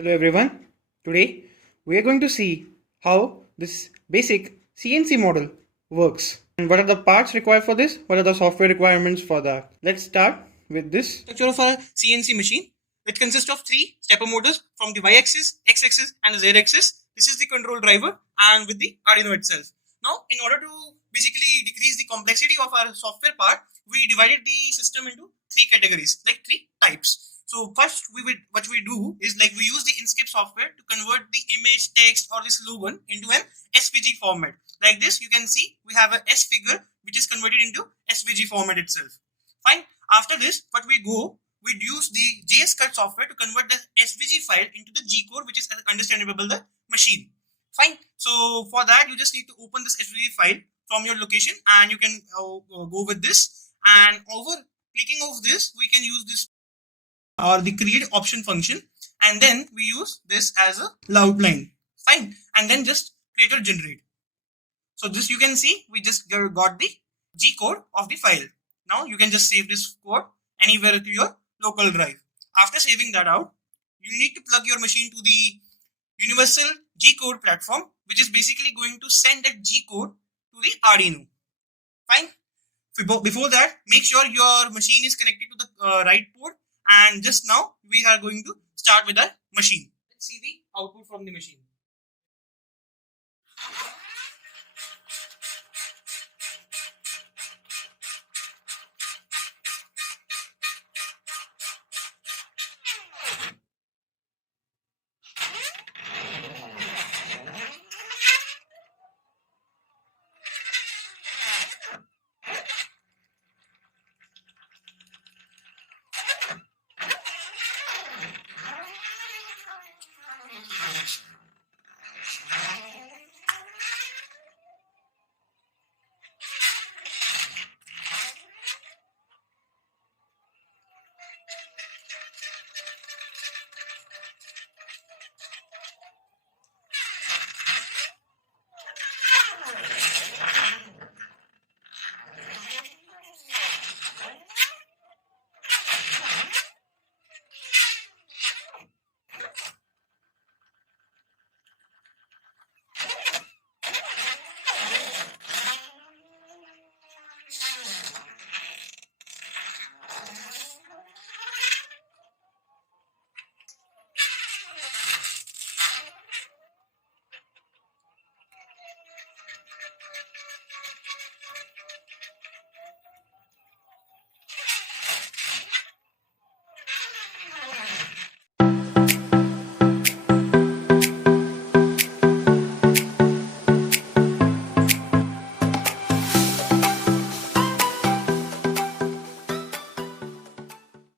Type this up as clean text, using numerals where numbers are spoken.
Hello everyone. Today we are going to see how this basic CNC model works and what are the parts required for this, what are the software requirements for that. Let's start with this structure of a CNC machine. It consists of three stepper motors from the y-axis, x-axis and the z-axis. This is the control driver and with the Arduino itself. Now in order to basically decrease the complexity of our software part, we divided the system into three categories, like three types. So first, what we do is like we use the Inkscape software to convert the image, text, or the slogan into an SVG format. Like this, you can see we have a S figure which is converted into SVG format itself. Fine. After this, what we use the JSCut software to convert the SVG file into the G code, which is understandable by the machine. Fine. So for that, you just need to open this SVG file from your location, and you can go with this. And over clicking of this, we can use this or the create option function, and then we use this as a loud line. Fine. And then just create or generate. So this you can see we just got the G code of the file. Now you can just save this code anywhere to your local drive. After saving that out, you need to plug your machine to the universal G code platform, which is basically going to send that G code to the Arduino. Fine. Before that, make sure your machine is connected to the right port. And just now we are going to start with our machine. Let's see the output from the machine.